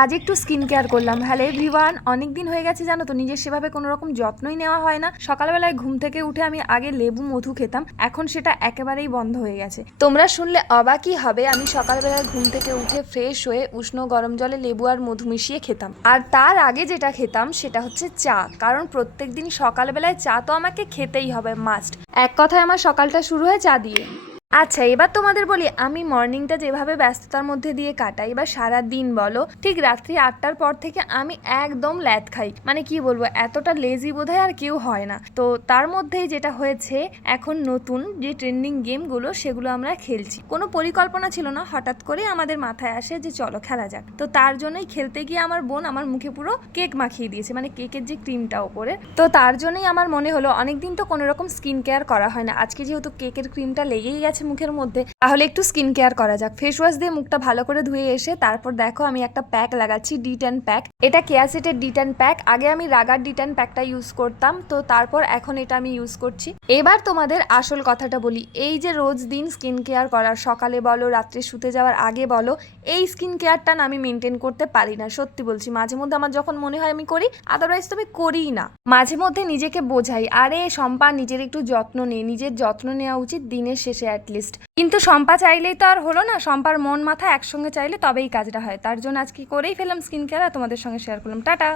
আজ একটু skin care করলাম। হ্যালো এভরিওয়ান, অনেক দিন হয়ে গেছে জানো তো, নিজের সেভাবে কোনো রকম যত্নই নেওয়া হয় না। সকালবেলায় ঘুম থেকে উঠে আমি আগে লেবু মধু খেতাম, এখন সেটা একেবারেই বন্ধ হয়ে গেছে। তোমরা শুনলে অবাকই হবে, আমি সকালবেলায় ঘুম থেকে উঠে ফ্রেশ হয়ে উষ্ণ গরম জলে লেবু আর মধু মিশিয়ে খেতাম। আর তার আগে যেটা খেতাম সেটা হচ্ছে চা, কারণ প্রত্যেকদিন সকালবেলায় চা তো আমাকে খেতেই হবে, মাস্ট। এক কথায় আমার সকালটা শুরু হয় চা দিয়ে। আচ্ছা, এবার তোমাদের বলি আমি মর্নিংটা যেভাবে ব্যস্ততার মধ্যে দিয়ে কাটাই বা সারা দিন বলো, ঠিক রাত্রি 8টার পর থেকে আমি একদম ল্যাদ খাই। মানে কি বলবো, এতটা লেজি বোধহয় আর কেউ হয় না। তো তার মধ্যেই যেটা হয়েছে, এখন নতুন যে ট্রেন্ডিং গেমগুলো সেগুলো আমরা খেলছি। কোনো পরিকল্পনা ছিল না, হঠাৎ করে আমাদের মাথায় আসে যে চলো খেলা যাক। তো তার জন্যই খেলতে গিয়ে আমার বোন আমার মুখে পুরো কেক মাখিয়ে দিয়েছে, মানে কেকের যে ক্রিমটা ওপরে। তো তার জন্যই আমার মনে হলো অনেকদিন তো কোনো রকম স্কিন কেয়ার করা হয় না, আজকে যেহেতু কেকের ক্রিমটা লেগেই গেছে মুখের মধ্যে, তাহলে একটু স্কিন কেয়ার করা যাক। ফেস ওয়াশ দিয়ে মুখটা ভালো করে ধুয়ে এসে তারপর দেখো আমি একটা প্যাক লাগাচ্ছি, D10 প্যাক। এটা কেয়াসেটের D10 প্যাক। আগে আমি রাগার D10 প্যাকটা ইউজ করতাম, তো তারপর এখন এটা আমি ইউজ করছি। এবার তোমাদের আসল কথাটা বলি, এই যে রোজ দিন স্কিন কেয়ার করার, সকালে বলো রাত্রে শুতে যাওয়ার আগে বলো, এই স্কিন কেয়ারটা না আমি মেনটেন করতে পারি না, সত্যি বলছি। মাঝে মধ্যে আমার যখন মনে হয় আমি করি, আদারওয়াইজ তো আমি করিই না। মাঝে মধ্যে নিজেকে বোঝাই, আরে শম্পা নিজের একটু যত্ন নে, নিজের যত্ন নেওয়া উচিত দিনের শেষে অ্যাটলিস্ট। কিন্তু শম্পা চাইলেই তো আর হলো না, শম্পার মন মাথা একসঙ্গে চাইলে তবেই কাজটা হয়। তার জন্য আজকে করেই ফেললাম স্কিন কেয়ার আর তোমাদের সঙ্গে শেয়ার করলাম। টাটা।